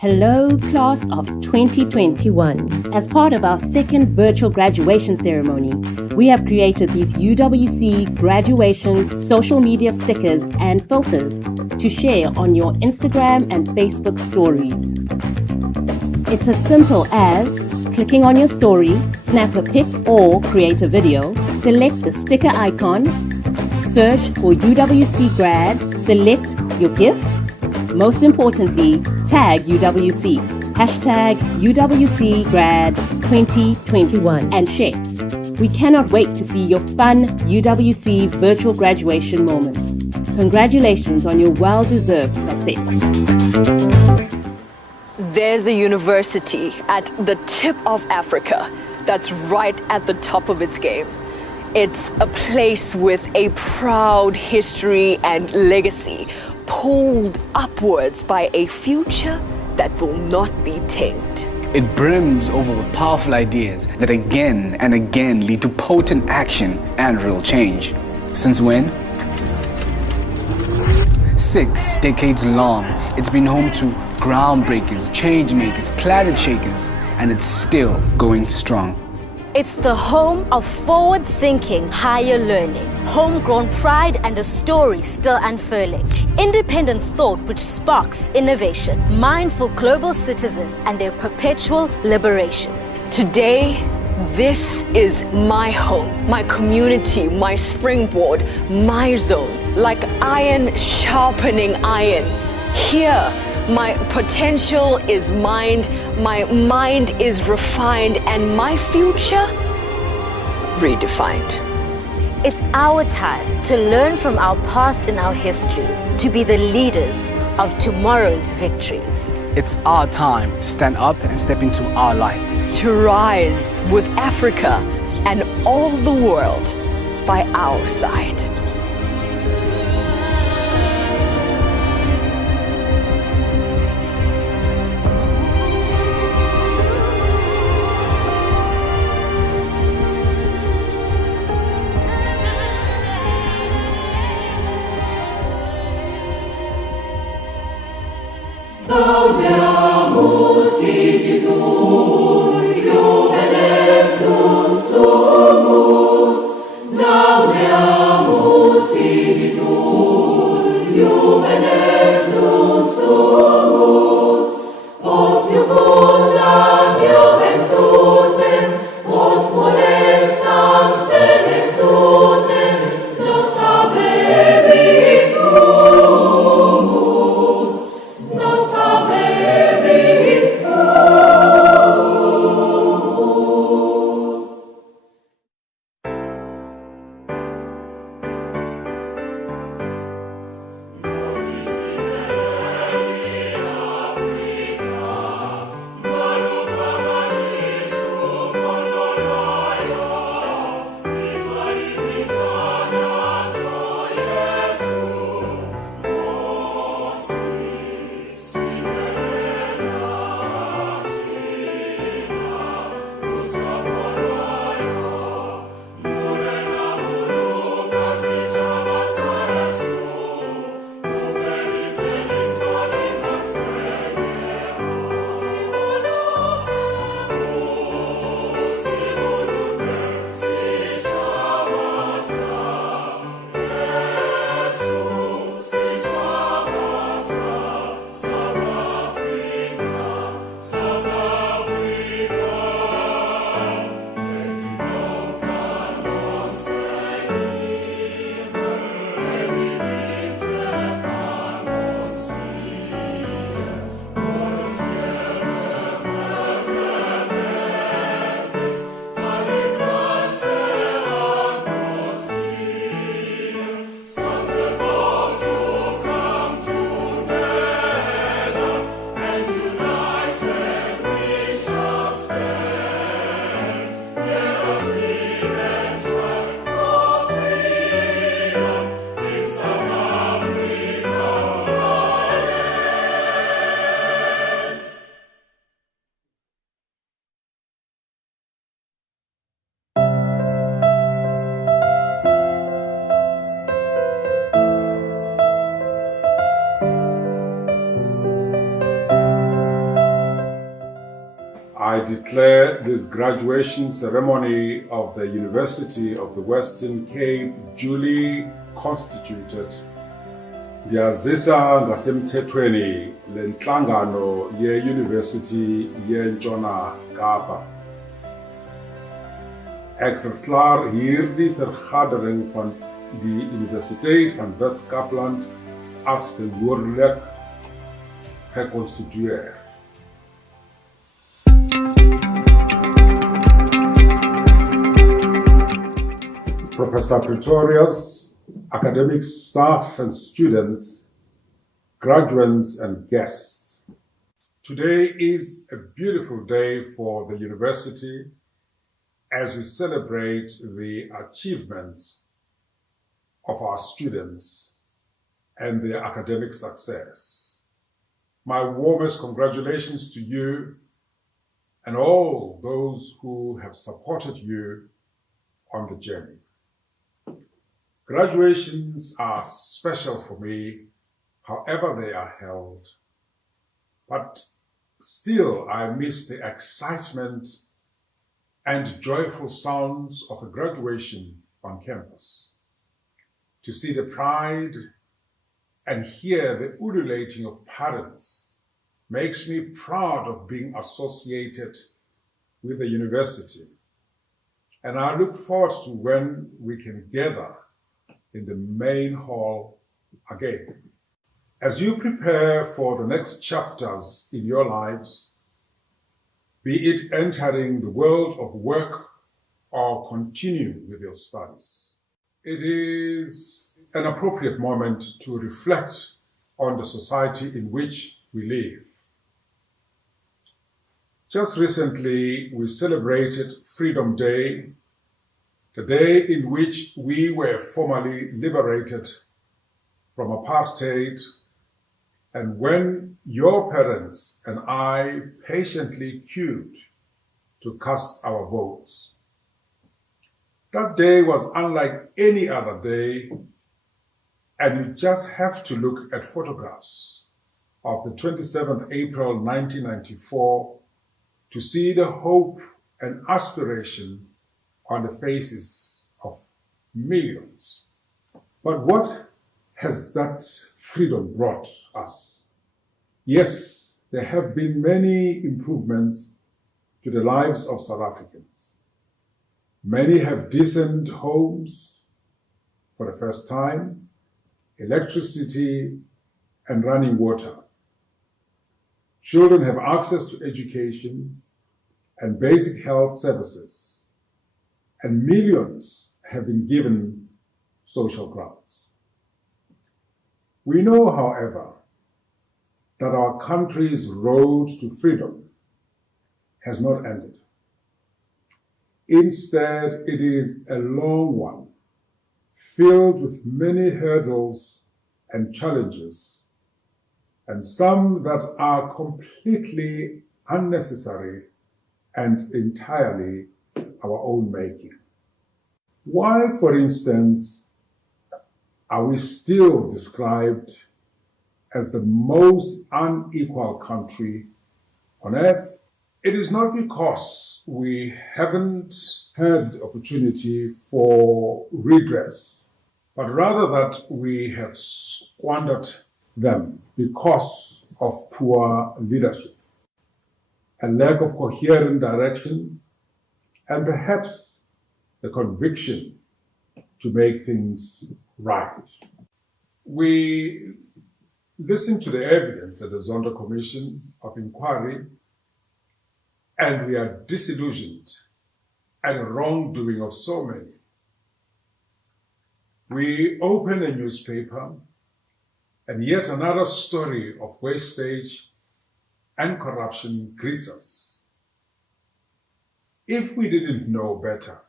Hello, class of 2021. As part of our second virtual graduation ceremony, we have created these UWC graduation social media stickers and filters to share on your Instagram and Facebook stories. It's as simple as clicking on your story, snap a pic or create a video, select the sticker icon, search for UWC grad, select your GIF. Most importantly, tag UWC, hashtag UWC grad 2021 and share. We cannot wait to see your fun UWC virtual graduation moments. Congratulations on your well-deserved success. There's a university at the tip of Africa that's right at the top of its game. It's a place with a proud history and legacy, pulled upwards by a future that will not be tamed. It brims over with powerful ideas that again and again lead to potent action and real change. Since when? 6 decades long, it's been home to groundbreakers, change makers, planet shakers, and it's still going strong. It's the home of forward-thinking higher learning, homegrown pride and a story still unfurling, independent thought which sparks innovation, mindful global citizens and their perpetual liberation. Today, this is my home, my community, my springboard, my zone, like iron sharpening iron. Here, my potential is mined, my mind is refined, and my future redefined. It's our time to learn from our past and our histories, to be the leaders of tomorrow's victories. It's our time to stand up and step into our light. To rise with Africa and all the world by our side. Gaudiamus igitur, juvenes dum sumus. Gaudiamus igitur, juvenes dum sumus. Post iucundam juventutem, post molestam senectutem, nos habebit humus, nos habebit humus. I declare this graduation ceremony of the University of the Western Cape duly constituted. Ndiyazisa ngasemthethweni lenhlangano ye-University yeNtshona Kapa. Ek verklaar hierdie vergadering van die Universiteit van Wes-Kaapland as behoorlik geconstitueer. Professor Pretorius, academic staff and students, graduands and guests. Today is a beautiful day for the university as we celebrate the achievements of our students and their academic success. My warmest congratulations to you and all those who have supported you on the journey. Graduations are special for me, however they are held, but still I miss the excitement and joyful sounds of a graduation on campus. To see the pride and hear the ululating of parents makes me proud of being associated with the university. And I look forward to when we can gather in the main hall again. As you prepare for the next chapters in your lives, be it entering the world of work or continuing with your studies, it is an appropriate moment to reflect on the society in which we live. Just recently, we celebrated Freedom Day, the day in which we were formally liberated from apartheid, and when your parents and I patiently queued to cast our votes. That day was unlike any other day, and you just have to look at photographs of the 27th April 1994 to see the hope and aspiration on the faces of millions. But what has that freedom brought us? Yes, there have been many improvements to the lives of South Africans. Many have decent homes for the first time, electricity and running water. Children have access to education and basic health services, and millions have been given social grants. We know, however, that our country's road to freedom has not ended. Instead, it is a long one, filled with many hurdles and challenges, and some that are completely unnecessary and entirely our own making. Why, for instance, are we still described as the most unequal country on earth? It is not because we haven't had the opportunity for redress, but rather that we have squandered them because of poor leadership, a lack of coherent direction, and perhaps the conviction to make things right. We listened to the evidence at the Zondo Commission of Inquiry, and we are disillusioned at the wrongdoing of so many. We open a newspaper, and yet another story of wastage and corruption greets us. If we didn't know better,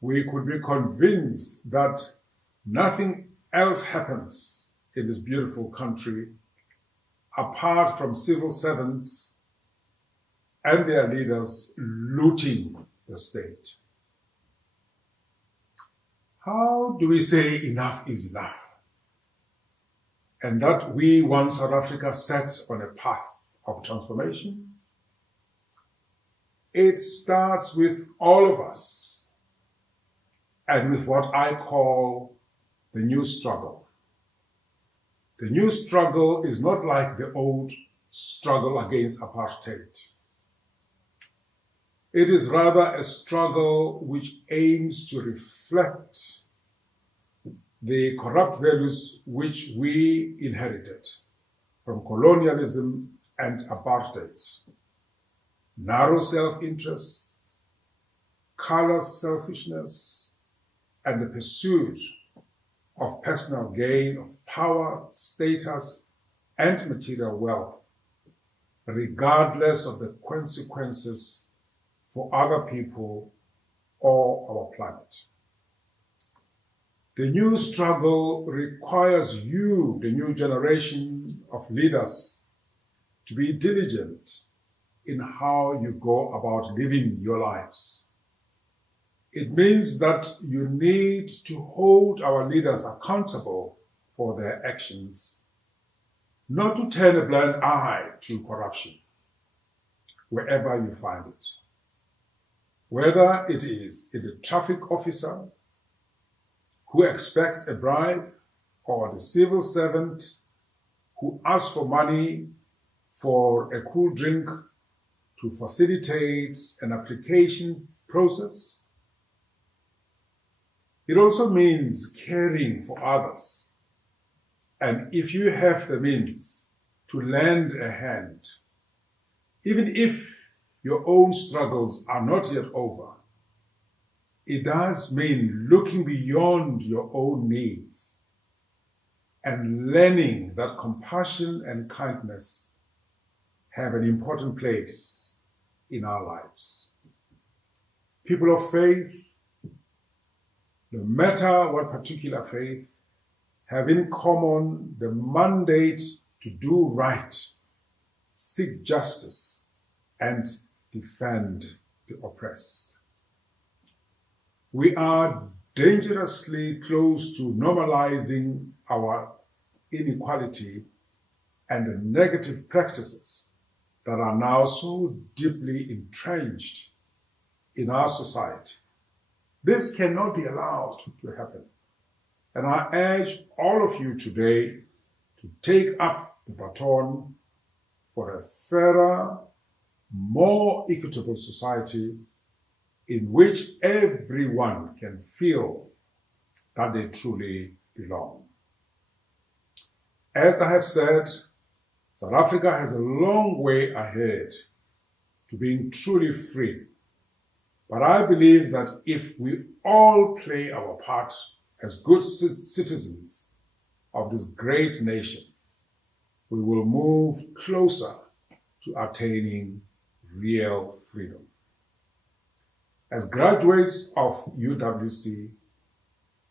we could be convinced that nothing else happens in this beautiful country apart from civil servants and their leaders looting the state. How do we say enough is enough? And that we want South Africa set on a path of transformation? It starts with all of us and with what I call the new struggle. The new struggle is not like the old struggle against apartheid. It is rather a struggle which aims to reflect the corrupt values which we inherited from colonialism and apartheid. Narrow self-interest, callous selfishness, and the pursuit of personal gain, of power, status, and material wealth, regardless of the consequences for other people or our planet. The new struggle requires you, the new generation of leaders, to be diligent in how you go about living your lives. It means that you need to hold our leaders accountable for their actions, not to turn a blind eye to corruption wherever you find it. Whether it is in the traffic officer who expects a bribe or the civil servant who asks for money for a cool drink to facilitate an application process. It also means caring for others. And if you have the means to lend a hand, even if your own struggles are not yet over, it does mean looking beyond your own needs and learning that compassion and kindness have an important place in our lives. People of faith, no matter what particular faith, have in common the mandate to do right, seek justice, and defend the oppressed. We are dangerously close to normalizing our inequality and the negative practices that are now so deeply entrenched in our society. This cannot be allowed to happen. And I urge all of you today to take up the baton for a fairer, more equitable society in which everyone can feel that they truly belong. As I have said, South Africa has a long way ahead to being truly free. But I believe that if we all play our part as good citizens of this great nation, we will move closer to attaining real freedom. As graduates of UWC,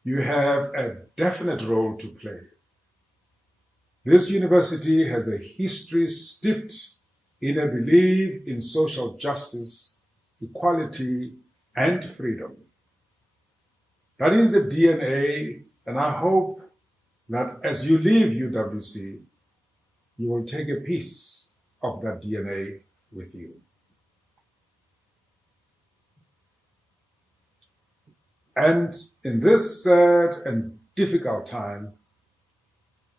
you have a definite role to play. This university has a history steeped in a belief in social justice, equality, and freedom. That is the DNA, and I hope that as you leave UWC, you will take a piece of that DNA with you. And in this sad and difficult time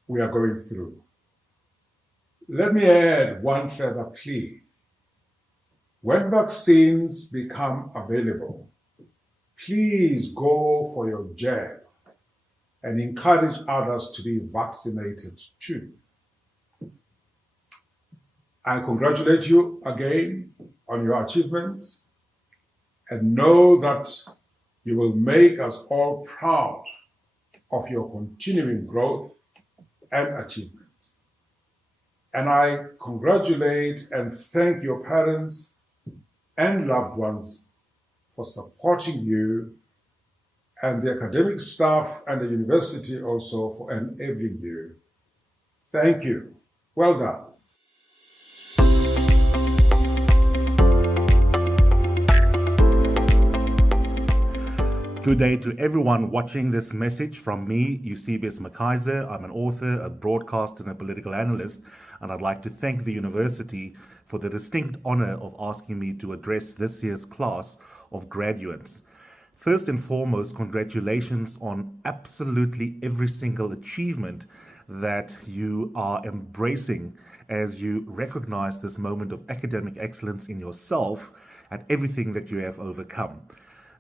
we are going through, let me add one further plea. When vaccines become available, please go for your jab and encourage others to be vaccinated too. I congratulate you again on your achievements and know that you will make us all proud of your continuing growth and achievement. And I congratulate and thank your parents and loved ones for supporting you, and the academic staff and the university also for enabling you. Thank you. Well done. Good day to everyone watching this message from me, Eusebius Makgoba. I'm an author, a broadcaster, and a political analyst. and I'd like to thank the university for the distinct honor of asking me to address this year's class of graduates. First and foremost, congratulations on absolutely every single achievement that you are embracing as you recognize this moment of academic excellence in yourself and everything that you have overcome.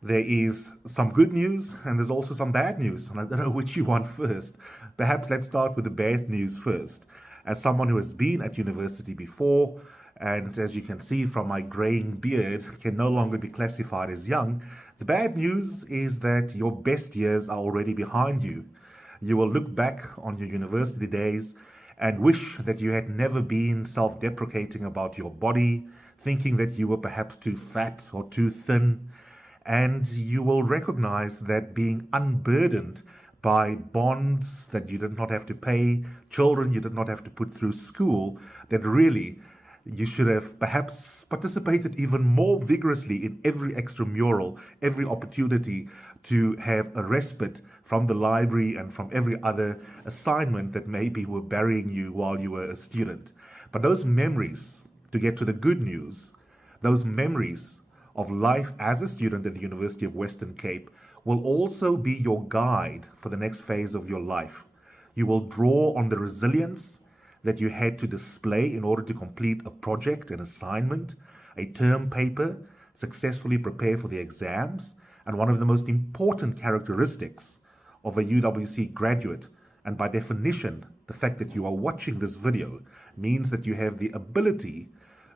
There is some good news and there's also some bad news, and I don't know which you want first. Perhaps let's start with the bad news first. As someone who has been at university before, and as you can see from my graying beard, can no longer be classified as young, the bad news is that your best years are already behind you. You will look back on your university days and wish that you had never been self-deprecating about your body, thinking that you were perhaps too fat or too thin, and you will recognize that being unburdened by bonds that you did not have to pay, children you did not have to put through school, that really you should have perhaps participated even more vigorously in every extramural, every opportunity to have a respite from the library and from every other assignment that maybe were burying you while you were a student. But those memories, to get to the good news, those memories of life as a student at the University of Western Cape will also be your guide for the next phase of your life. You will draw on the resilience that you had to display in order to complete a project, an assignment, a term paper, successfully prepare for the exams, and one of the most important characteristics of a UWC graduate, and by definition, the fact that you are watching this video, means that you have the ability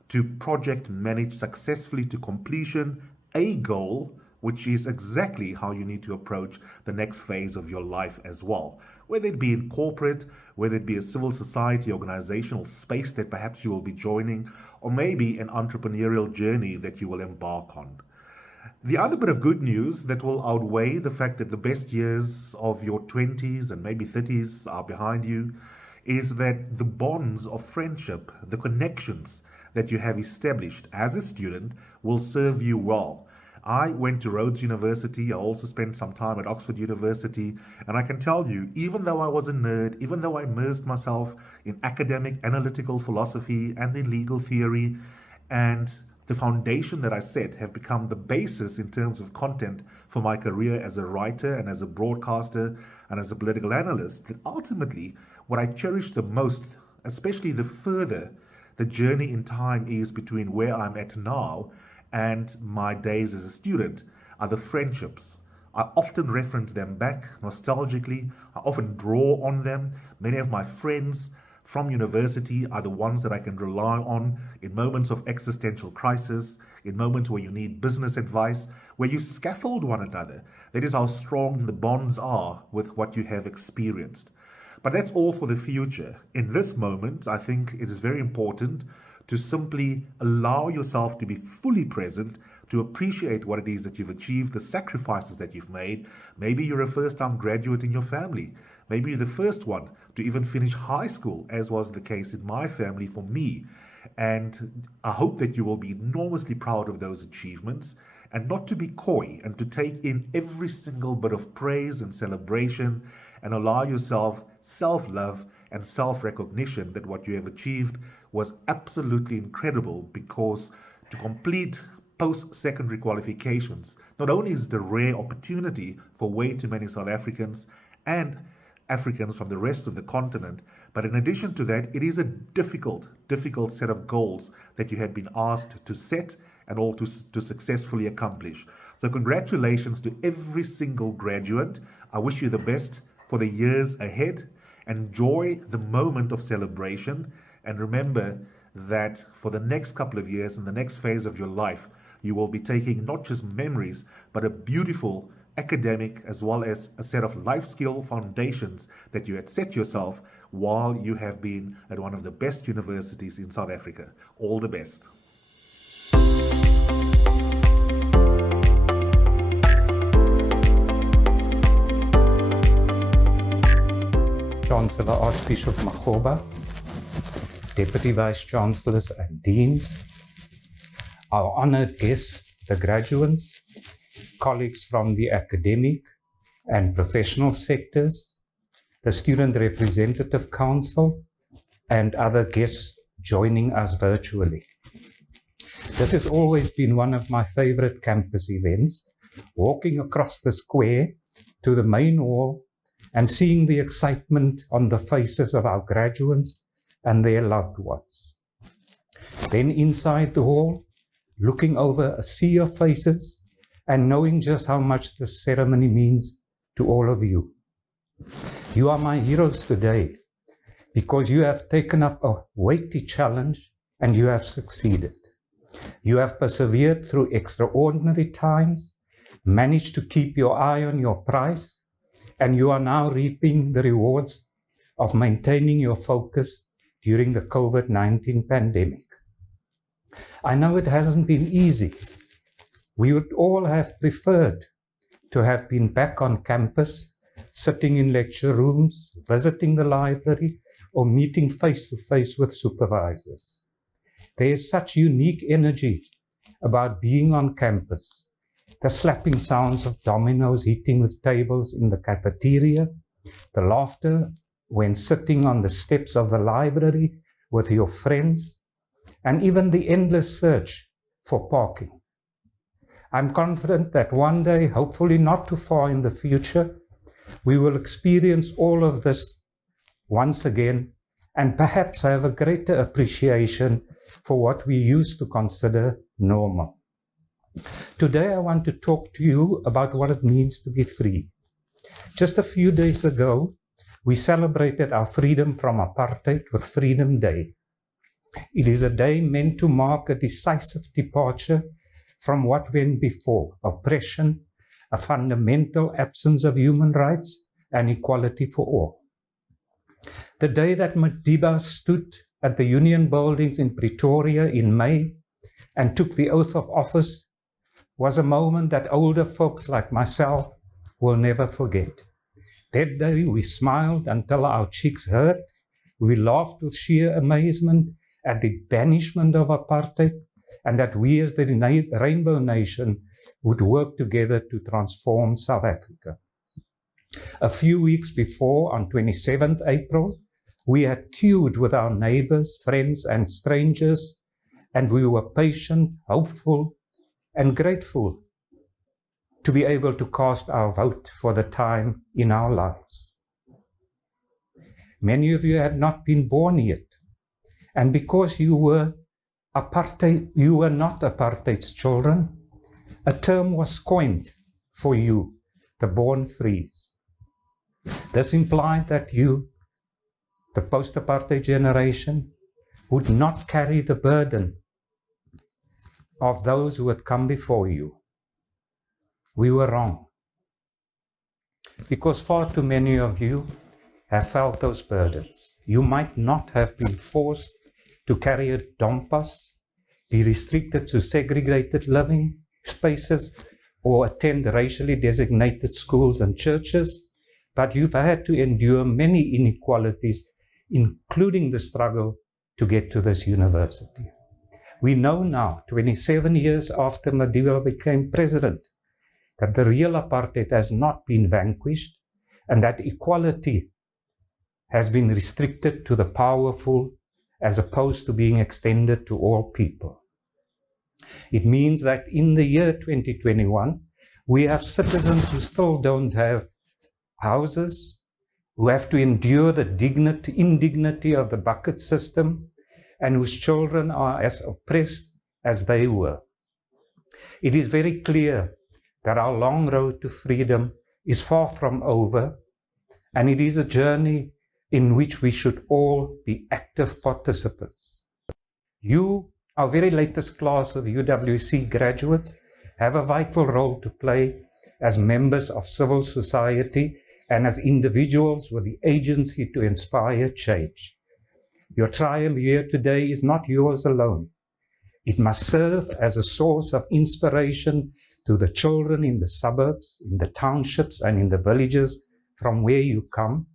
to project manage successfully to completion a goal, which is exactly how you need to approach the next phase of your life as well. Whether it be in corporate, whether it be a civil society organizational space that perhaps you will be joining, or maybe an entrepreneurial journey that you will embark on. The other bit of good news that will outweigh the fact that the best years of your 20s and maybe 30s are behind you is that the bonds of friendship, the connections that you have established as a student will serve you well. I went to Rhodes University. I also spent some time at Oxford University. And I can tell you, even though I was a nerd, even though I immersed myself in academic analytical philosophy and in legal theory, and the foundation that I set have become the basis in terms of content for my career as a writer and as a broadcaster and as a political analyst, that ultimately what I cherish the most, especially the further the journey in time is between where I'm at now and my days as a student, are the friendships. I often reference them back nostalgically. I often draw on them. Many of my friends from university are the ones that I can rely on in moments of existential crisis, in moments where you need business advice, where you scaffold one another. That is how strong the bonds are with what you have experienced. But that's all for the future. In this moment, I think it is very important to simply allow yourself to be fully present, to appreciate what it is that you've achieved, the sacrifices that you've made. Maybe you're a first-time graduate in your family. Maybe you're the first one to even finish high school, as was the case in my family for me. And I hope that you will be enormously proud of those achievements and not to be coy and to take in every single bit of praise and celebration and allow yourself self-love and self-recognition that what you have achieved was absolutely incredible, because to complete post-secondary qualifications not only is the rare opportunity for way too many South Africans and Africans from the rest of the continent, but in addition to that, it is a difficult set of goals that you had been asked to set and all to successfully accomplish. So congratulations to every single graduate. I wish you the best for the years ahead. Enjoy the moment of celebration, and remember that for the next couple of years and the next phase of your life, you will be taking not just memories, but a beautiful academic as well as a set of life skill foundations that you had set yourself while you have been at one of the best universities in South Africa. All the best. Chancellor Archbishop Makgoba, Deputy Vice Chancellors and Deans, our honored guests, the graduands, colleagues from the academic and professional sectors, the Student Representative Council, and other guests joining us virtually. This has always been one of my favorite campus events, walking across the square to the main hall and seeing the excitement on the faces of our graduates and their loved ones. Then inside the hall, looking over a sea of faces and knowing just how much this ceremony means to all of you. You are my heroes today because you have taken up a weighty challenge and you have succeeded. You have persevered through extraordinary times, managed to keep your eye on your prize, and you are now reaping the rewards of maintaining your focus during the COVID-19 pandemic. I know it hasn't been easy. We would all have preferred to have been back on campus, sitting in lecture rooms, visiting the library, or meeting face-to-face with supervisors. There is such unique energy about being on campus. The slapping sounds of dominoes hitting with tables in the cafeteria, the laughter when sitting on the steps of the library with your friends, and even the endless search for parking. I'm confident that one day, hopefully not too far in the future, we will experience all of this once again and perhaps have a greater appreciation for what we used to consider normal. Today, I want to talk to you about what it means to be free. Just a few days ago, we celebrated our freedom from apartheid with Freedom Day. It is a day meant to mark a decisive departure from what went before: oppression, a fundamental absence of human rights, and equality for all. The day that Madiba stood at the Union Buildings in Pretoria in May and took the oath of office was a moment that older folks like myself will never forget. That day we smiled until our cheeks hurt. We laughed with sheer amazement at the banishment of apartheid and that we as the Rainbow Nation would work together to transform South Africa. A few weeks before, on 27th April, we had queued with our neighbors, friends, and strangers, and we were patient, hopeful, and grateful to be able to cast our vote for the time in our lives. Many of you had not been born yet, and because you were not apartheid's children, a term was coined for you, the born frees. This implied that you, the post-apartheid generation, would not carry the burden of those who had come before you. We were wrong, because far too many of you have felt those burdens. You might not have been forced to carry a dompas, be restricted to segregated living spaces, or attend racially designated schools and churches, but you've had to endure many inequalities, including the struggle to get to this university. We know now, 27 years after Madiba became president, that the real apartheid has not been vanquished and that equality has been restricted to the powerful as opposed to being extended to all people. It means that in the year 2021, we have citizens who still don't have houses, who have to endure the indignity of the bucket system, and whose children are as oppressed as they were. It is very clear that our long road to freedom is far from over, and it is a journey in which we should all be active participants. You, our very latest class of UWC graduates, have a vital role to play as members of civil society and as individuals with the agency to inspire change. Your triumph here today is not yours alone. It must serve as a source of inspiration to the children in the suburbs, in the townships, and in the villages from where you come.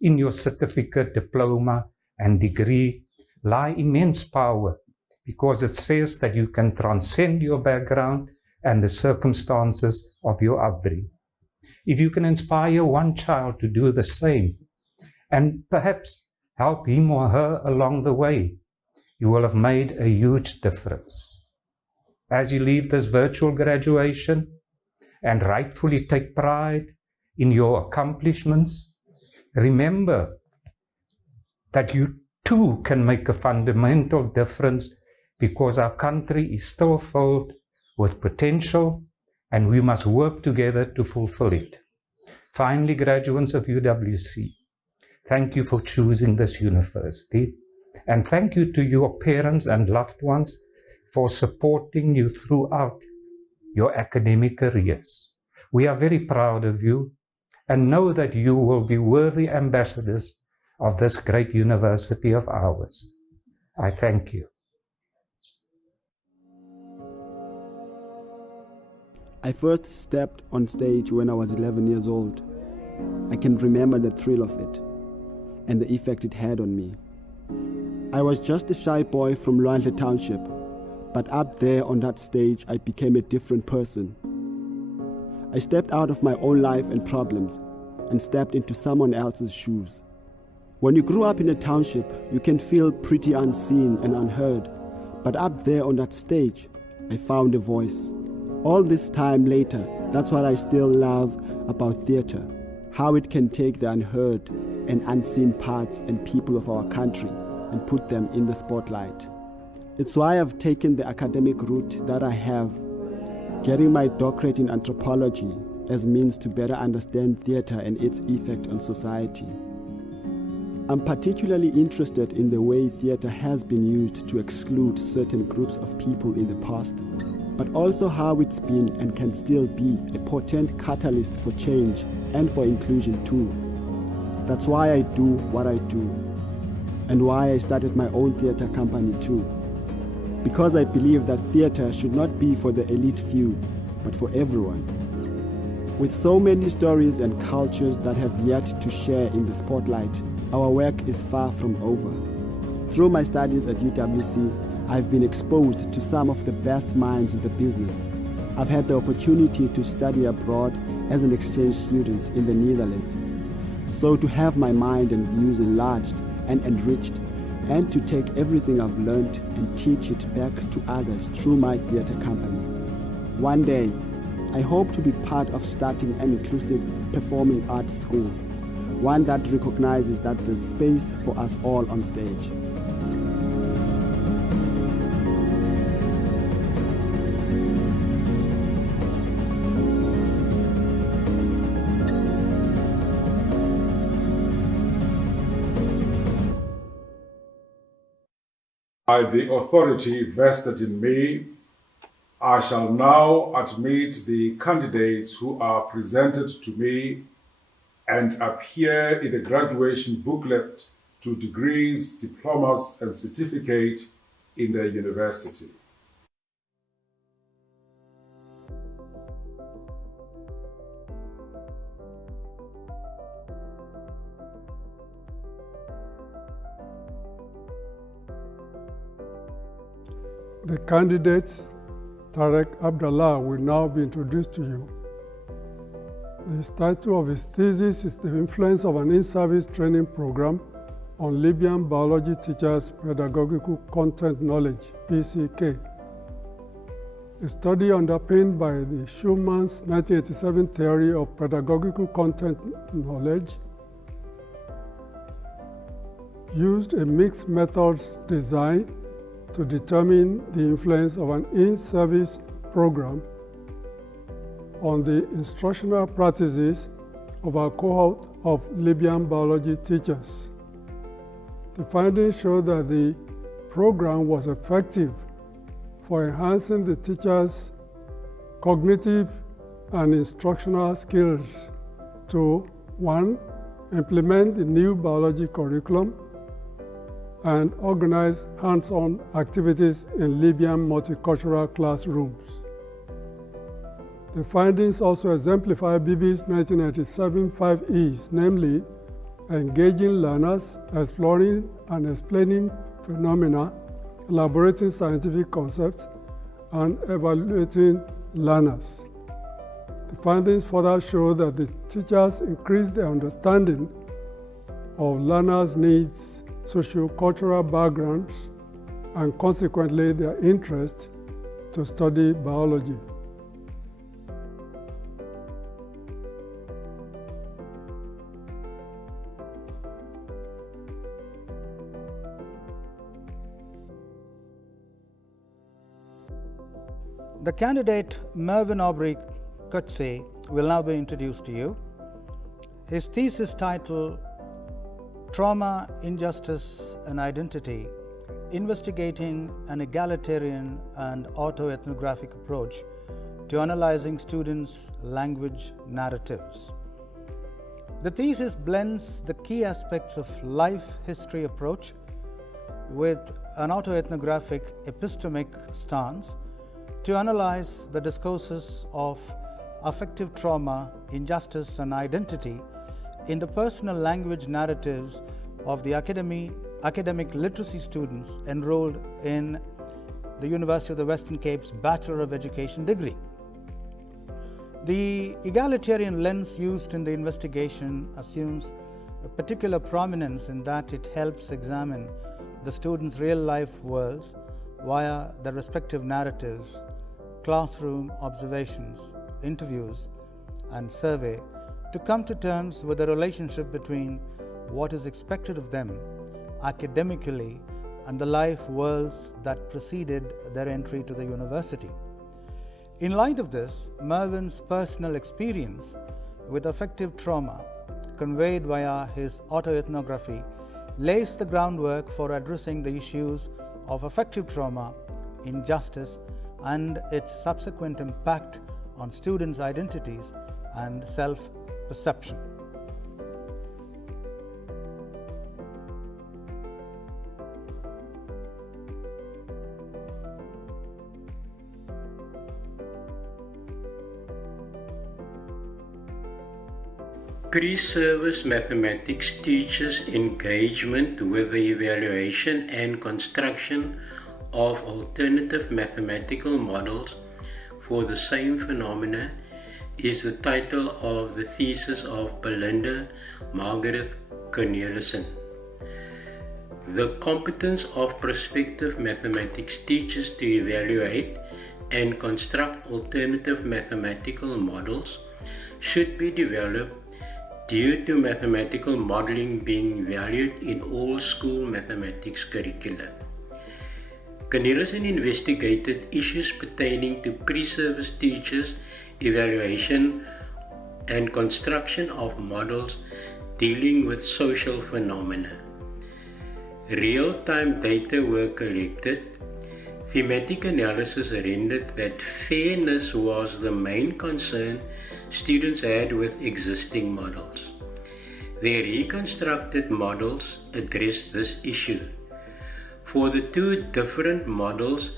In your certificate, diploma, and degree lie immense power because it says that you can transcend your background and the circumstances of your upbringing. If you can inspire one child to do the same, and perhaps Help him or her along the way. You will have made a huge difference. As you leave this virtual graduation and rightfully take pride in your accomplishments, remember that you too can make a fundamental difference, because our country is still filled with potential and we must work together to fulfill it. Finally, graduates of UWC, thank you for choosing this university, and thank you to your parents and loved ones for supporting you throughout your academic careers. We are very proud of you and know that you will be worthy ambassadors of this great university of ours. I thank you. I first stepped on stage when I was 11 years old. I can remember the thrill of it and the effect it had on me. I was just a shy boy from Lwandle Township, but up there on that stage I became a different person. I stepped out of my own life and problems and stepped into someone else's shoes. When you grew up in a township, you can feel pretty unseen and unheard, but up there on that stage, I found a voice. All this time later, that's what I still love about theatre, how it can take the unheard and unseen parts and people of our country and put them in the spotlight. It's why I've taken the academic route that I have, getting my doctorate in anthropology as means to better understand theatre and its effect on society. I'm particularly interested in the way theatre has been used to exclude certain groups of people in the past, but also how it's been and can still be a potent catalyst for change and for inclusion too. That's why I do what I do, and why I started my own theatre company too. Because I believe that theatre should not be for the elite few, but for everyone. With so many stories and cultures that have yet to share in the spotlight, our work is far from over. Through my studies at UWC, I've been exposed to some of the best minds in the business. I've had the opportunity to study abroad as an exchange student in the Netherlands. So to have my mind and views enlarged and enriched, and to take everything I've learned and teach it back to others through my theatre company. One day, I hope to be part of starting an inclusive performing arts school, one that recognizes that there's space for us all on stage. By the authority vested in me, I shall now admit the candidates who are presented to me and appear in the graduation booklet to degrees, diplomas, and certificate in the university. The candidates, Tarek Abdallah, will now be introduced to you. The title of his thesis is The Influence of an In-Service Training Program on Libyan Biology Teachers' Pedagogical Content Knowledge, PCK. A study underpinned by the Schumann's 1987 theory of pedagogical content knowledge used a mixed methods design to determine the influence of an in-service program on the instructional practices of our cohort of Libyan biology teachers. The findings show that the program was effective for enhancing the teachers' cognitive and instructional skills to 1. Implement the new biology curriculum and organize hands-on activities in Libyan multicultural classrooms. The findings also exemplify BB's 1997 5 E's, namely engaging learners, exploring and explaining phenomena, elaborating scientific concepts, and evaluating learners. The findings further show that the teachers increased their understanding of learners' needs socio-cultural backgrounds, and consequently their interest to study biology. The candidate Mervyn Aubrey Coetzee will now be introduced to you. His thesis title, Trauma, Injustice and Identity, Investigating an Egalitarian and Autoethnographic Approach to Analyzing Students' Language Narratives. The thesis blends the key aspects of life history approach with an autoethnographic epistemic stance to analyze the discourses of affective trauma, injustice, and identity in the personal language narratives of the academic literacy students enrolled in the University of the Western Cape's Bachelor of Education degree. The egalitarian lens used in the investigation assumes a particular prominence in that it helps examine the students' real-life worlds via their respective narratives, classroom observations, interviews, and survey to come to terms with the relationship between what is expected of them academically and the life worlds that preceded their entry to the university. In light of this, Mervyn's personal experience with affective trauma conveyed via his autoethnography lays the groundwork for addressing the issues of affective trauma, injustice, and its subsequent impact on students' identities and self-perception. Pre-service mathematics teaches engagement with the evaluation and construction of alternative mathematical models for the same phenomena is the title of the thesis of Belinda Margaret Cornelissen. The competence of prospective mathematics teachers to evaluate and construct alternative mathematical models should be developed due to mathematical modeling being valued in all school mathematics curricula. Cornelissen investigated issues pertaining to pre-service teachers' evaluation and construction of models dealing with social phenomena. Real-time data were collected. Thematic analysis rendered that fairness was the main concern students had with existing models. Their reconstructed models addressed this issue. For the two different models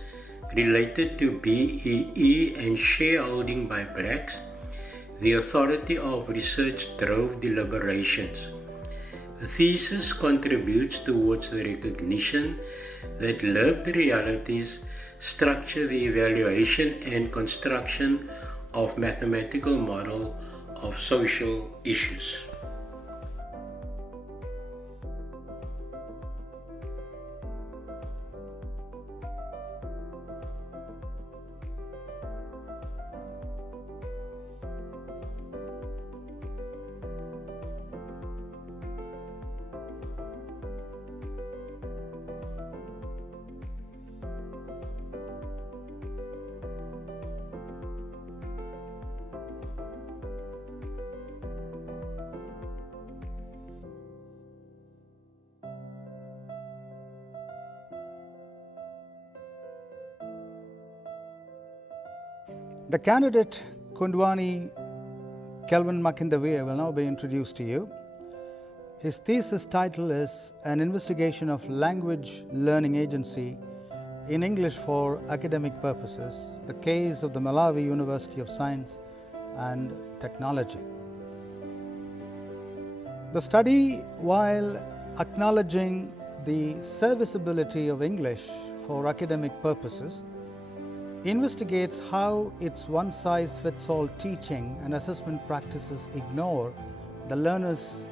related to BEE and shareholding by blacks, the authority of research drove deliberations. The thesis contributes towards the recognition that lived realities structure the evaluation and construction of mathematical model of social issues. The candidate Kundwani Kelvin Makindavia will now be introduced to you. His thesis title is An Investigation of Language Learning Agency in English for Academic Purposes, the case of the Malawi University of Science and Technology. The study, while acknowledging the serviceability of English for academic purposes, investigates how its one-size-fits-all teaching and assessment practices ignore the learner's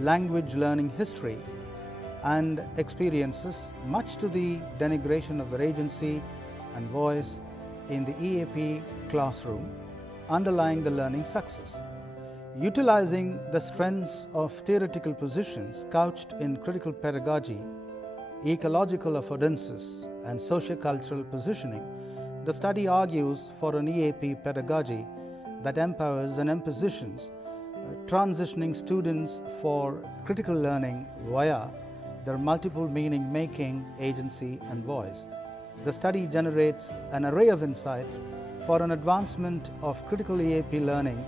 language learning history and experiences, much to the denigration of their agency and voice in the EAP classroom, underlying the learning success. Utilizing the strengths of theoretical positions couched in critical pedagogy, ecological affordances, and sociocultural positioning, the study argues for an EAP pedagogy that empowers and impositions transitioning students for critical learning via their multiple meaning making, agency, and voice. The study generates an array of insights for an advancement of critical EAP learning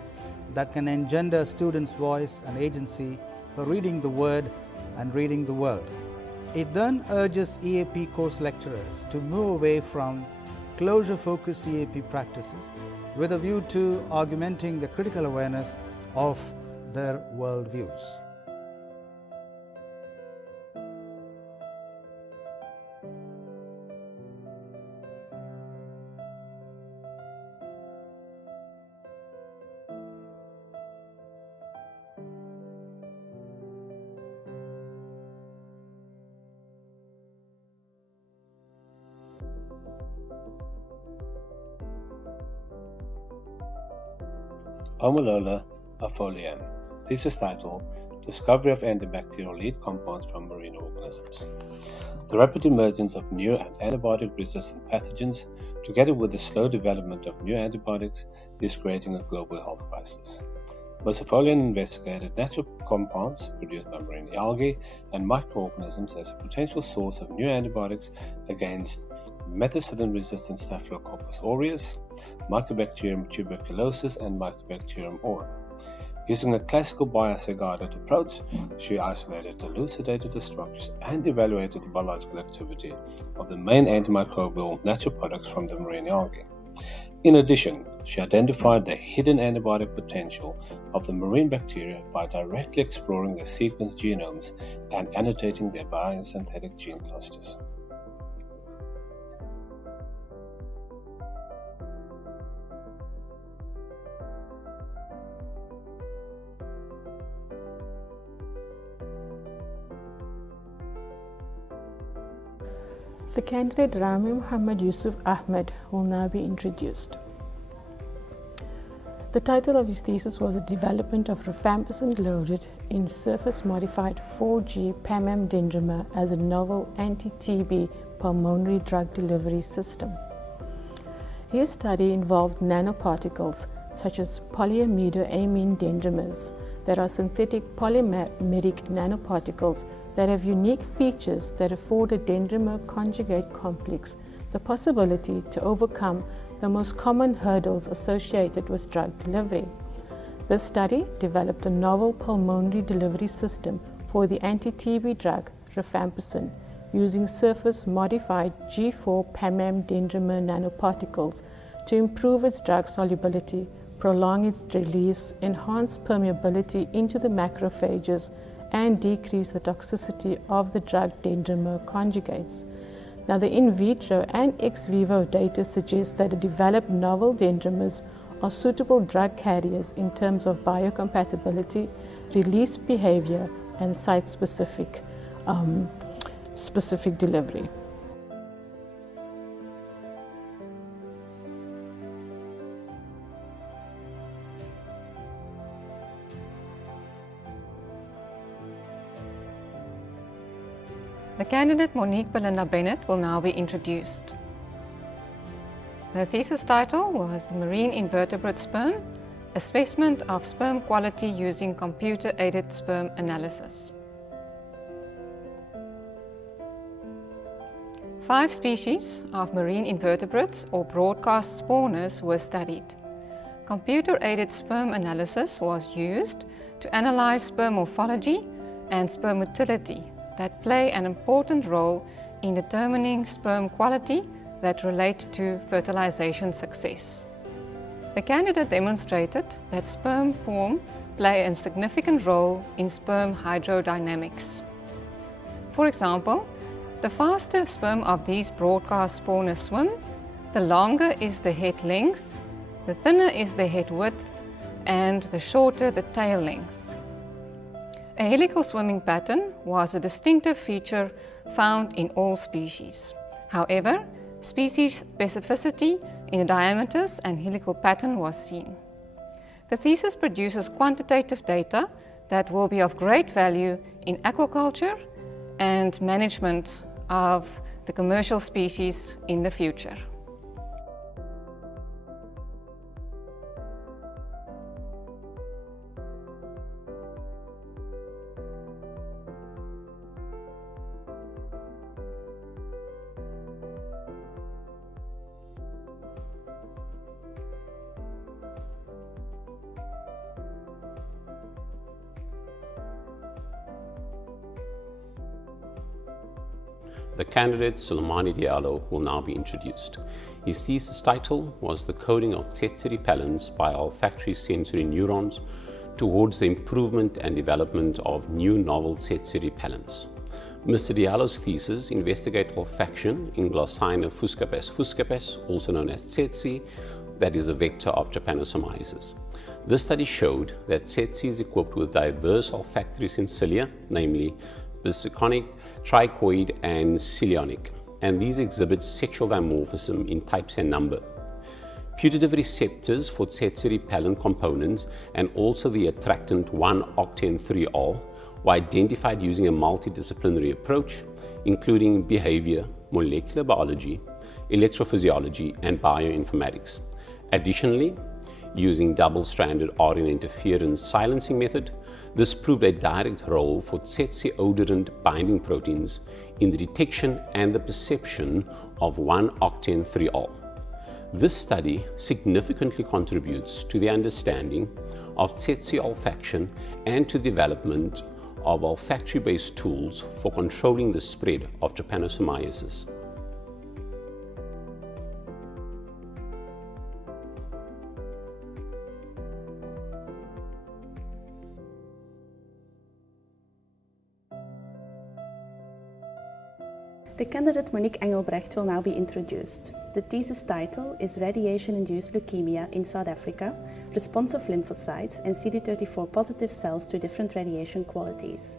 that can engender students' voice and agency for reading the word and reading the world. It then urges EAP course lecturers to move away from closure-focused EAP practices with a view to augmenting the critical awareness of their worldviews. Homolola afolium. Thesis title: Discovery of antibacterial lead compounds from marine organisms. The rapid emergence of new and antibiotic-resistant pathogens, together with the slow development of new antibiotics, is creating a global health crisis. Mosafolian investigated natural compounds produced by marine algae and microorganisms as a potential source of new antibiotics against methicillin-resistant Staphylococcus aureus, Mycobacterium tuberculosis, and Mycobacterium aurum. Using a classical bioassay-guided approach, she isolated, elucidated the structures, and evaluated the biological activity of the main antimicrobial natural products from the marine algae. In addition, she identified the hidden antibiotic potential of the marine bacteria by directly exploring their sequenced genomes and annotating their biosynthetic gene clusters. The candidate Rami Muhammad Yusuf Ahmed will now be introduced. The title of his thesis was The Development of Rifampicin Loaded in Surface-Modified 4G PAMM Dendrimer as a Novel Anti-TB Pulmonary Drug Delivery System. His study involved nanoparticles such as polyamidoamine dendrimers that are synthetic polymeric nanoparticles that have unique features that afford a dendrimer conjugate complex the possibility to overcome the most common hurdles associated with drug delivery. This study developed a novel pulmonary delivery system for the anti-TB drug rifampicin using surface-modified G4 PAMM dendrimer nanoparticles to improve its drug solubility, prolong its release, enhance permeability into the macrophages, and decrease the toxicity of the drug dendrimer conjugates. Now, the in vitro and ex vivo data suggests that the developed novel dendrimers are suitable drug carriers in terms of biocompatibility, release behavior, and site-specific delivery. The candidate Monique Belinda Bennett will now be introduced. Her thesis title was The Marine Invertebrate Sperm, a specimen of sperm quality using computer-aided sperm analysis. 5 species of marine invertebrates or broadcast spawners were studied. Computer-aided sperm analysis was used to analyze sperm morphology and sperm motility that play an important role in determining sperm quality that relate to fertilization success. The candidate demonstrated that sperm form play a significant role in sperm hydrodynamics. For example, the faster sperm of these broadcast spawners swim, the longer is the head length, the thinner is the head width, and the shorter the tail length. A helical swimming pattern was a distinctive feature found in all species. However, species specificity in the diameters and helical pattern was seen. The thesis produces quantitative data that will be of great value in aquaculture and management of the commercial species in the future. The candidate, Sulemani Diallo, will now be introduced. His thesis title was The Coding of tsetse repellents by Olfactory Sensory Neurons towards the improvement and development of new novel tsetse repellents. Mr. Diallo's thesis investigated olfaction in Glossina fuscapes, also known as tsetse, that is a vector of trypanosomiasis. This study showed that tsetse is equipped with diverse olfactory sensilia, namely vesiconic, trichoid, and cilionic, and these exhibit sexual dimorphism in types and number. Putative receptors for tsetse repellent components and also the attractant 1-octane-3-ol were identified using a multidisciplinary approach, including behavior, molecular biology, electrophysiology, and bioinformatics. Additionally, using double-stranded RNA interference silencing method, this proved a direct role for tsetse odorant binding proteins in the detection and the perception of 1-octane-3-ol. This study significantly contributes to the understanding of tsetse olfaction and to the development of olfactory-based tools for controlling the spread of trypanosomiasis. The candidate Monique Engelbrecht will now be introduced. The thesis title is Radiation-Induced Leukemia in South Africa, Response of Lymphocytes and CD34 positive cells to different radiation qualities.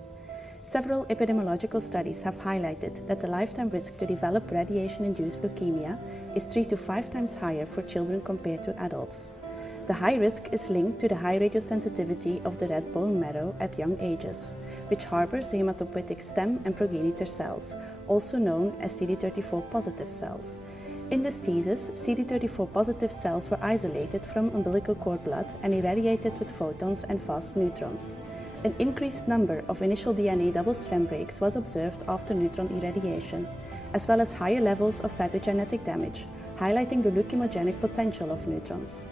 Several epidemiological studies have highlighted that the lifetime risk to develop radiation-induced leukemia is 3 to 5 times higher for children compared to adults. The high risk is linked to the high radiosensitivity of the red bone marrow at young ages, which harbors the hematopoietic stem and progenitor cells, also known as CD34 positive cells. In this thesis, CD34 positive cells were isolated from umbilical cord blood and irradiated with photons and fast neutrons. An increased number of initial DNA double-strand breaks was observed after neutron irradiation, as well as higher levels of cytogenetic damage, highlighting the leukemogenic potential of neutrons.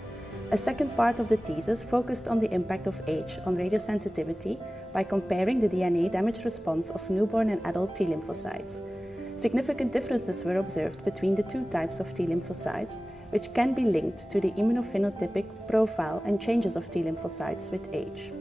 A second part of the thesis focused on the impact of age on radiosensitivity by comparing the DNA damage response of newborn and adult T lymphocytes. Significant differences were observed between the two types of T lymphocytes, which can be linked to the immunophenotypic profile and changes of T lymphocytes with age.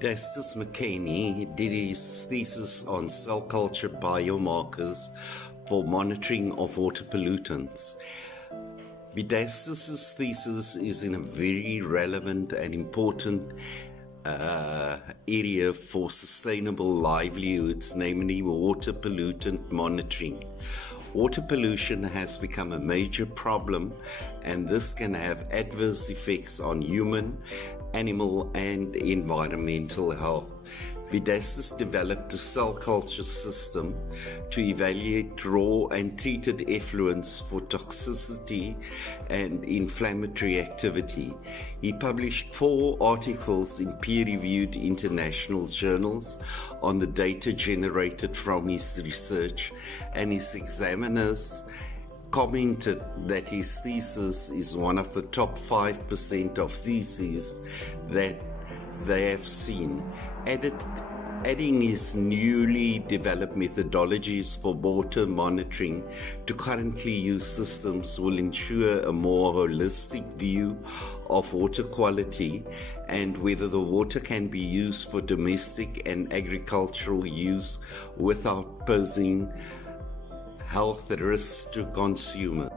Justice McKinney did his thesis on cell culture biomarkers for monitoring of water pollutants. Vidastis' thesis is in a very relevant and important area for sustainable livelihoods, namely water pollutant monitoring. Water pollution has become a major problem, and this can have adverse effects on human, animal and environmental health. Vidastis developed a cell culture system to evaluate raw and treated effluents for toxicity and inflammatory activity. He published 4 articles in peer-reviewed international journals on the data generated from his research, and his examiners commented that his thesis is one of the top 5% of theses that they have seen. Adding his newly developed methodologies for water monitoring to currently used systems will ensure a more holistic view of water quality and whether the water can be used for domestic and agricultural use without posing health risks to consumers.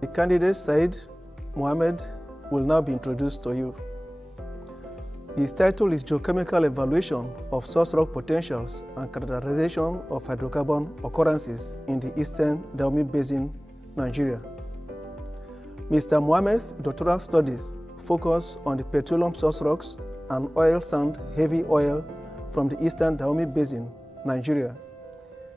The candidate Said Mohammed will now be introduced to you. His title is Geochemical Evaluation of Source Rock Potentials and Characterization of Hydrocarbon Occurrences in the Eastern Dahomey Basin, Nigeria. Mr. Mohammed's doctoral studies focus on the petroleum source rocks and oil sand heavy oil from the Eastern Dahomey Basin, Nigeria.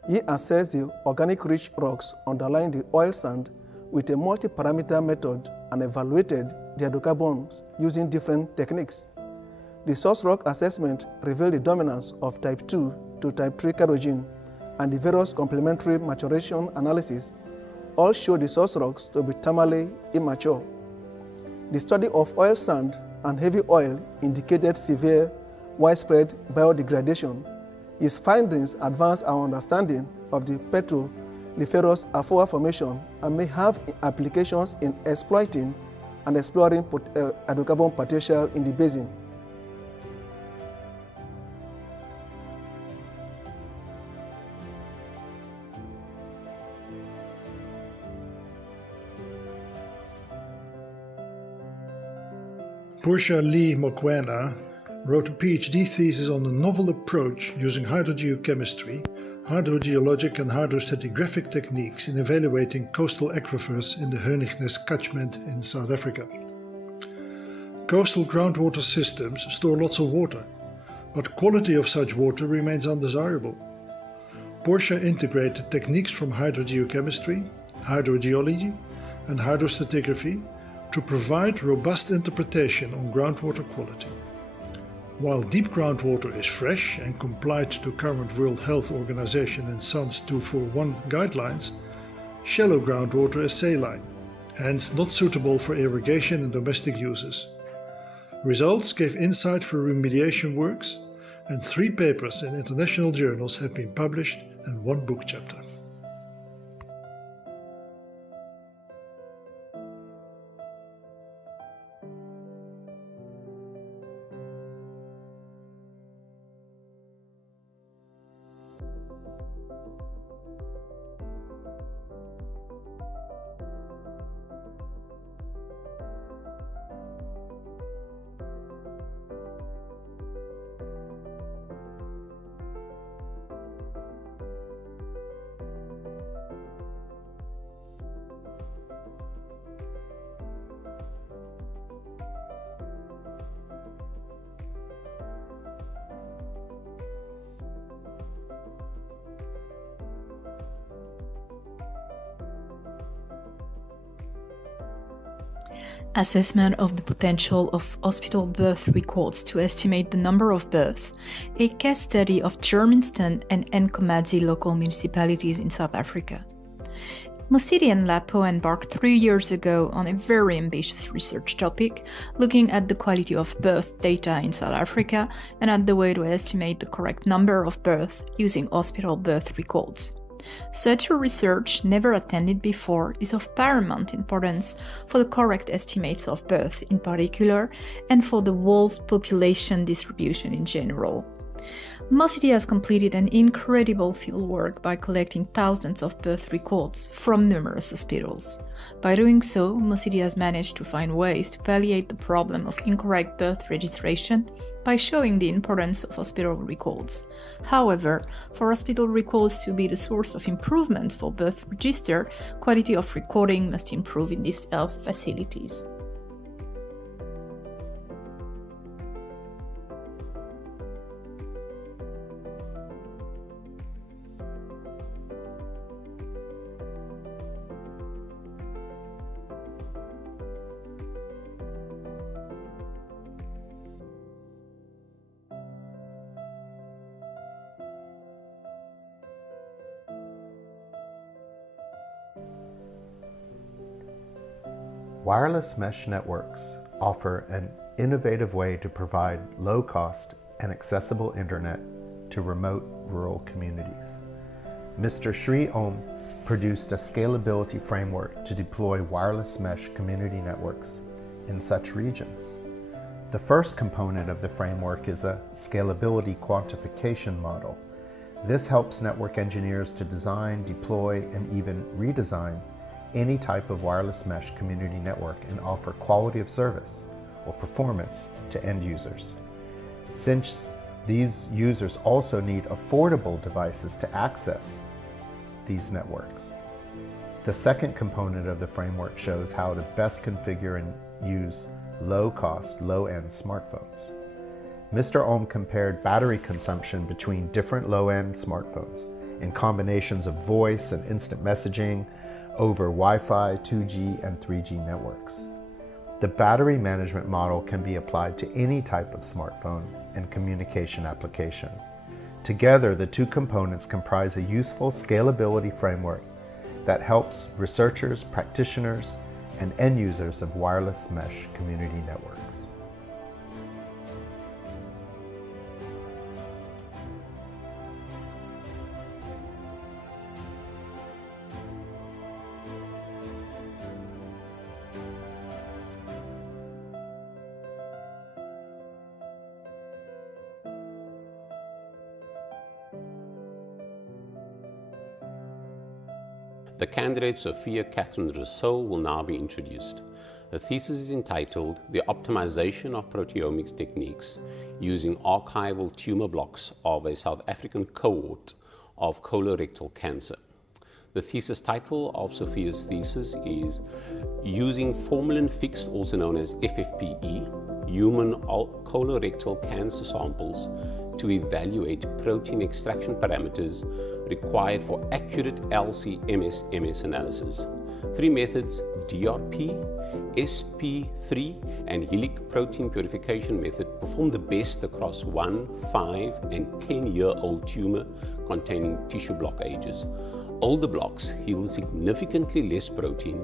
He assessed the organic rich rocks underlying the oil sand with a multi-parameter method and evaluated the hydrocarbons using different techniques. The source rock assessment revealed the dominance of type 2 to type 3 kerogen, and the various complementary maturation analysis all show the source rocks to be thermally immature. The study of oil sand and heavy oil indicated severe, widespread biodegradation. His findings advance our understanding of the petroliferous Afua formation and may have applications in exploiting and exploring hydrocarbon potential in the basin. Portia Lee Mokwena wrote a PhD thesis on a novel approach using hydrogeochemistry, hydrogeologic and hydrostratigraphic techniques in evaluating coastal aquifers in the Heuningness catchment in South Africa. Coastal groundwater systems store lots of water, but quality of such water remains undesirable. Portia integrated techniques from hydrogeochemistry, hydrogeology, and hydrostratigraphy to provide robust interpretation on groundwater quality. While deep groundwater is fresh and complied to current World Health Organization and SANS 241 guidelines, shallow groundwater is saline, hence not suitable for irrigation and domestic uses. Results gave insight for remediation works, and 3 papers in international journals have been published and 1 book chapter. Assessment of the potential of hospital birth records to estimate the number of births, a case study of Germiston and Nkomazi local municipalities in South Africa. Mosidi and Lapo embarked 3 years ago on a very ambitious research topic, looking at the quality of birth data in South Africa and at the way to estimate the correct number of births using hospital birth records. Such a research, never attended before, is of paramount importance for the correct estimates of birth in particular and for the world population distribution in general. Mosidi has completed an incredible fieldwork by collecting thousands of birth records from numerous hospitals. By doing so, Mosidi has managed to find ways to palliate the problem of incorrect birth registration by showing the importance of hospital records. However, for hospital records to be the source of improvement for birth register, quality of recording must improve in these health facilities. Wireless mesh networks offer an innovative way to provide low-cost and accessible internet to remote rural communities. Mr. Sri Om produced a scalability framework to deploy wireless mesh community networks in such regions. The first component of the framework is a scalability quantification model. This helps network engineers to design, deploy, and even redesign any type of wireless mesh community network and offer quality of service or performance to end users. Since these users also need affordable devices to access these networks. The second component of the framework shows how to best configure and use low-cost, low-end smartphones. Mr. Om compared battery consumption between different low-end smartphones in combinations of voice and instant messaging over Wi-Fi, 2G, and 3G networks. The battery management model can be applied to any type of smartphone and communication application. Together, the two components comprise a useful scalability framework that helps researchers, practitioners, and end users of wireless mesh community networks. The candidate Sophia Catherine Rousseau will now be introduced. Her thesis is entitled The Optimization of Proteomics Techniques Using Archival Tumor Blocks of a South African Cohort of Colorectal Cancer. The thesis title of Sophia's thesis is Using Formalin Fixed, also known as FFPE, Human Colorectal Cancer Samples to evaluate protein extraction parameters required for accurate LC-MS analysis. Three methods, DRP, SP3, and helic protein purification method, perform the best across 1, 5, and 10-year-old tumor containing tissue block ages. Older blocks yield significantly less protein,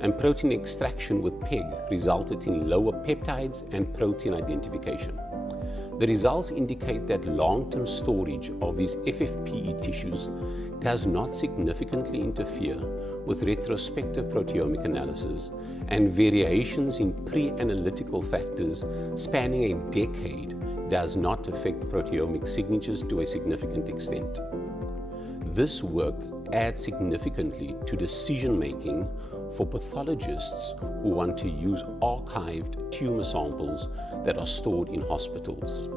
and protein extraction with PEG resulted in lower peptides and protein identification. The results indicate that long-term storage of these FFPE tissues does not significantly interfere with retrospective proteomic analysis, and variations in pre-analytical factors spanning a decade does not affect proteomic signatures to a significant extent. This work adds significantly to decision-making for pathologists who want to use archived tumor samples that are stored in hospitals.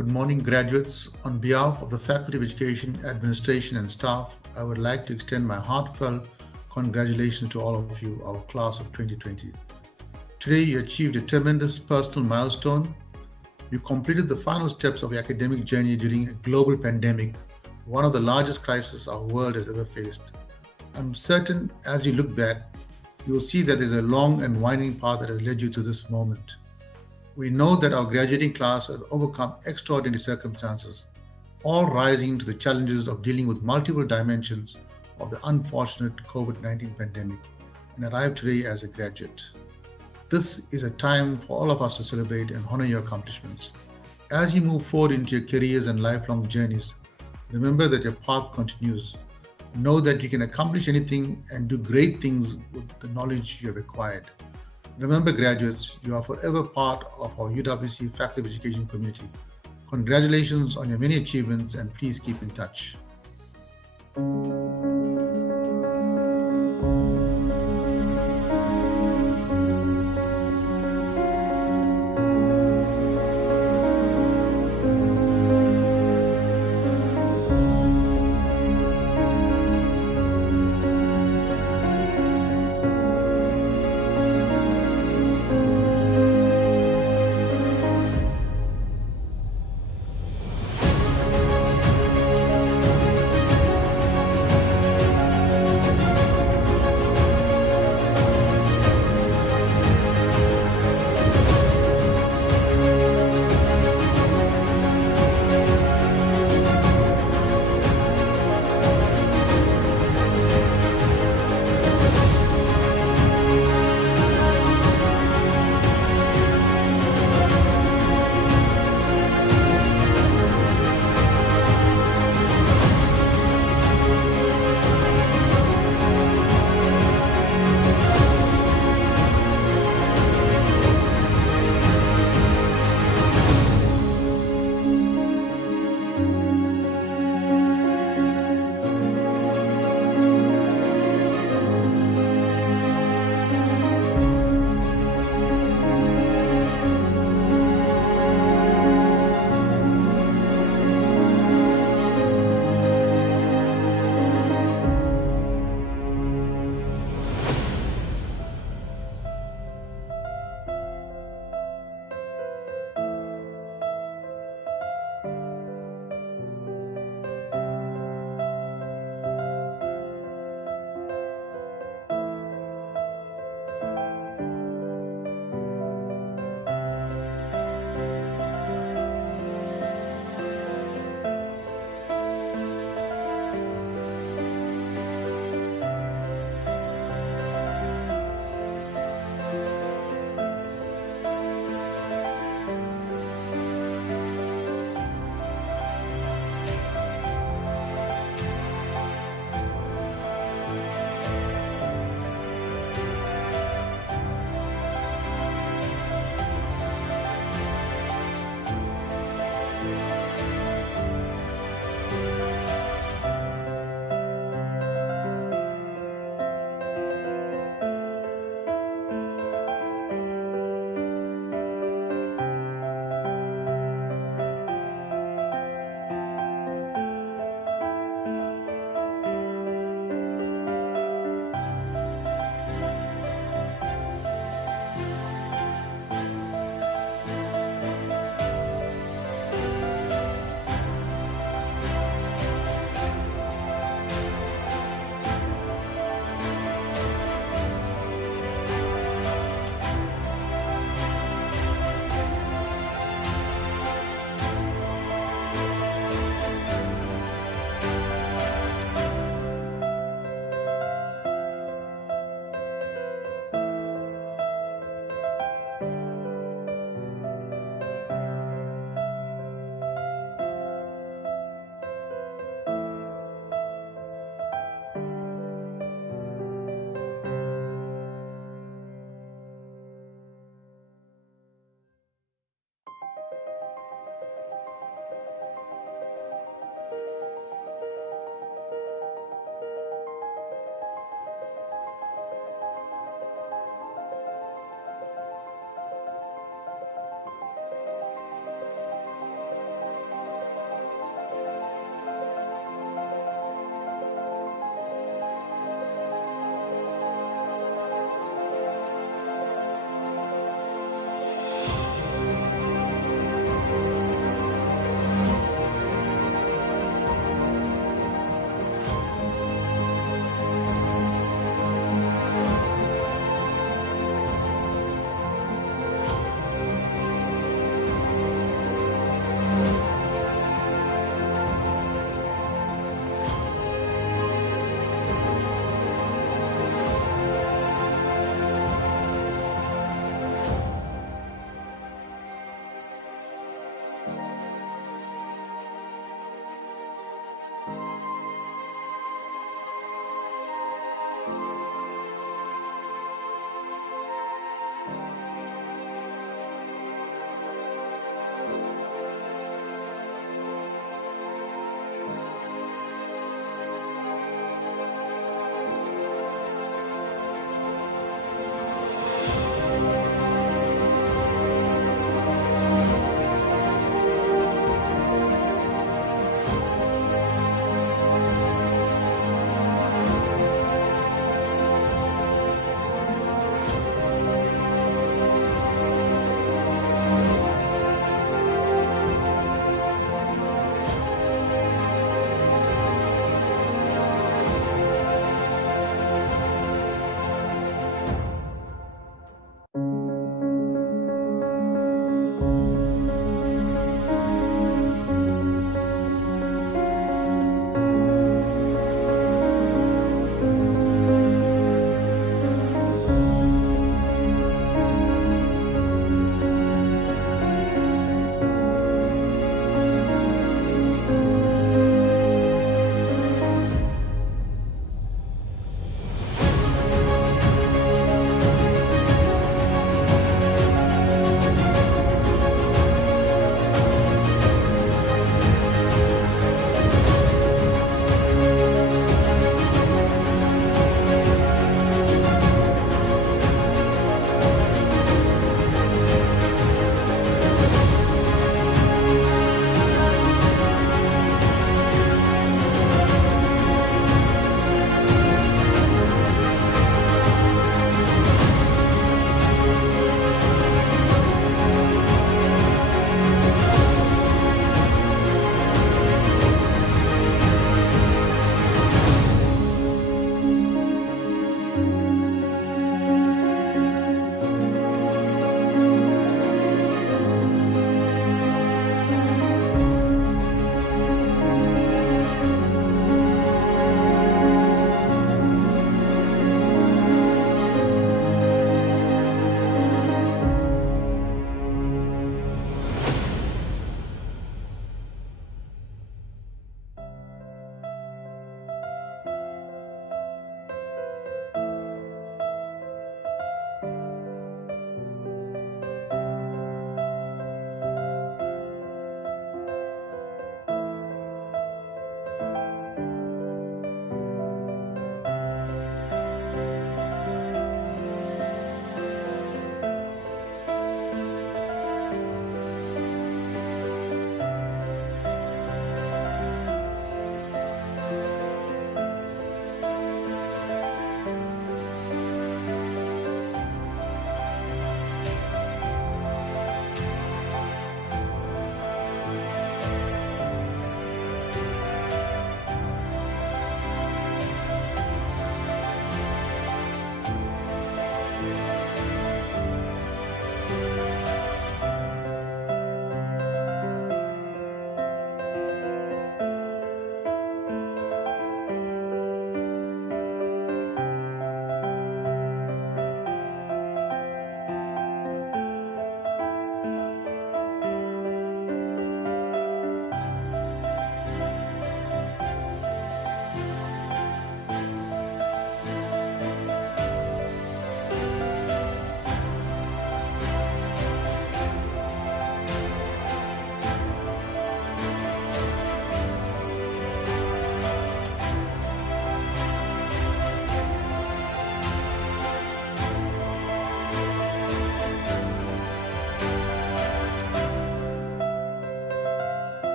Good morning, graduates. On behalf of the Faculty of Education, Administration and staff, I would like to extend my heartfelt congratulations to all of you, our class of 2020. Today, you achieved a tremendous personal milestone. You completed the final steps of your academic journey during a global pandemic, one of the largest crises our world has ever faced. I'm certain as you look back, you will see that there's a long and winding path that has led you to this moment. We know that our graduating class has overcome extraordinary circumstances, all rising to the challenges of dealing with multiple dimensions of the unfortunate COVID-19 pandemic, and arrived today as a graduate. This is a time for all of us to celebrate and honor your accomplishments. As you move forward into your careers and lifelong journeys, remember that your path continues. Know that you can accomplish anything and do great things with the knowledge you have acquired. Remember, graduates, you are forever part of our UWC Faculty of Education community. Congratulations on your many achievements, and please keep in touch.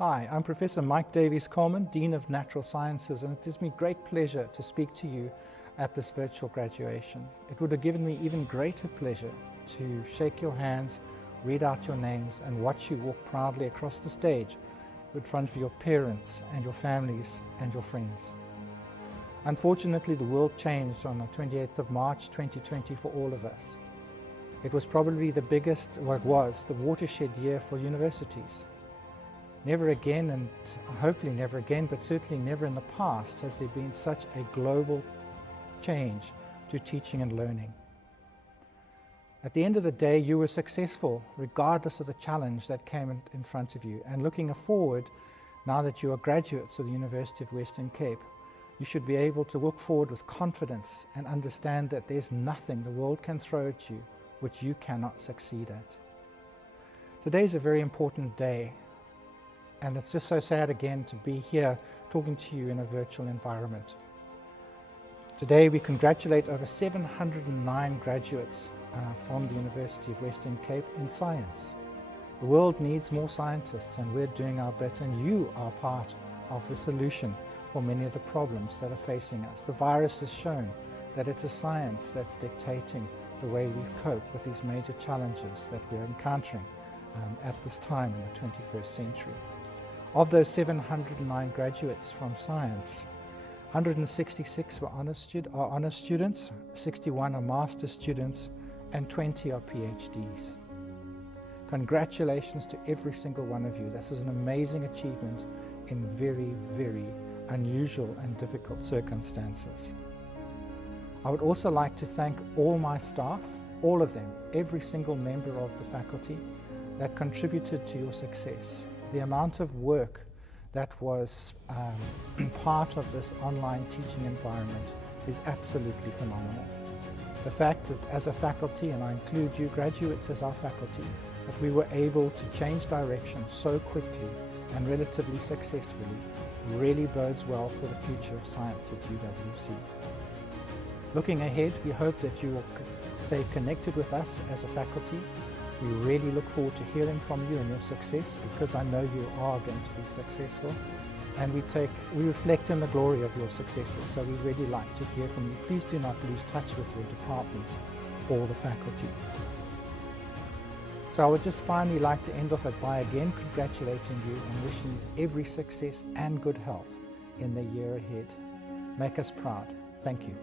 Hi, I'm Professor Mike Davies-Coleman, Dean of Natural Sciences, and it gives me great pleasure to speak to you at this virtual graduation. It would have given me even greater pleasure to shake your hands, read out your names, and watch you walk proudly across the stage in front of your parents and your families and your friends. Unfortunately, the world changed on the 28th of March 2020 for all of us. It was probably the biggest, well, it was the watershed year for universities. Never again, and hopefully never again, but certainly never in the past, has there been such a global change to teaching and learning. At the end of the day, you were successful regardless of the challenge that came in front of you. And looking forward, now that you are graduates of the University of Western Cape, you should be able to look forward with confidence and understand that there's nothing the world can throw at you which you cannot succeed at. Today is a very important day. And it's just so sad again to be here talking to you in a virtual environment. Today we congratulate over 709 graduates from the University of Western Cape in science. The world needs more scientists, and we're doing our bit, and you are part of the solution for many of the problems that are facing us. The virus has shown that it's a science that's dictating the way we cope with these major challenges that we're encountering at this time in the 21st century. Of those 709 graduates from science, 166 are honors students, 61 are master's students, and 20 are PhDs. Congratulations to every single one of you. This is an amazing achievement in very, very unusual and difficult circumstances. I would also like to thank all my staff, all of them, every single member of the faculty that contributed to your success. The amount of work that was part of this online teaching environment is absolutely phenomenal. The fact that as a faculty, and I include you graduates as our faculty, that we were able to change direction so quickly and relatively successfully really bodes well for the future of science at UWC. Looking ahead, we hope that you will stay connected with us as a faculty. We really look forward to hearing from you and your success, because I know you are going to be successful, and we reflect in the glory of your successes, so we really like to hear from you. Please do not lose touch with your departments or the faculty. So I would just finally like to end off by again congratulating you and wishing you every success and good health in the year ahead. Make us proud. Thank you.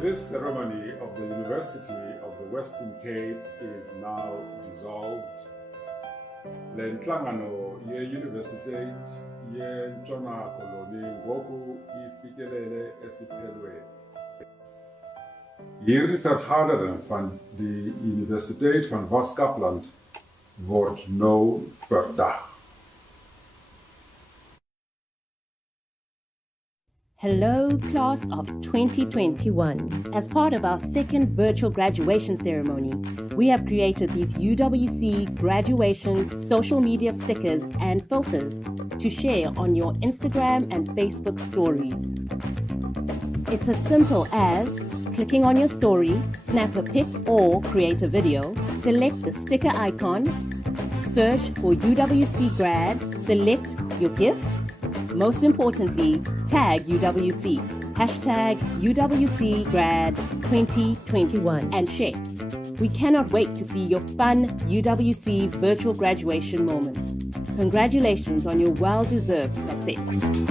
This ceremony of the University of the Western Cape is now dissolved. Le nhlangano ye-University ye-Ntshona Koloni ngoku ifikelele esiphelweni. Hierdie vergadering van die Universiteit van Wes-Kaapland word nou verdag. Hello, class of 2021. As part of our second virtual graduation ceremony, we have created these UWC graduation social media stickers and filters to share on your Instagram and Facebook stories. It's as simple as clicking on your story, snap a pic or create a video, select the sticker icon, search for UWC Grad, select your GIF, most importantly, tag UWC, hashtag UWC Grad 2021 and share. We cannot wait to see your fun UWC virtual graduation moments. Congratulations on your well-deserved success.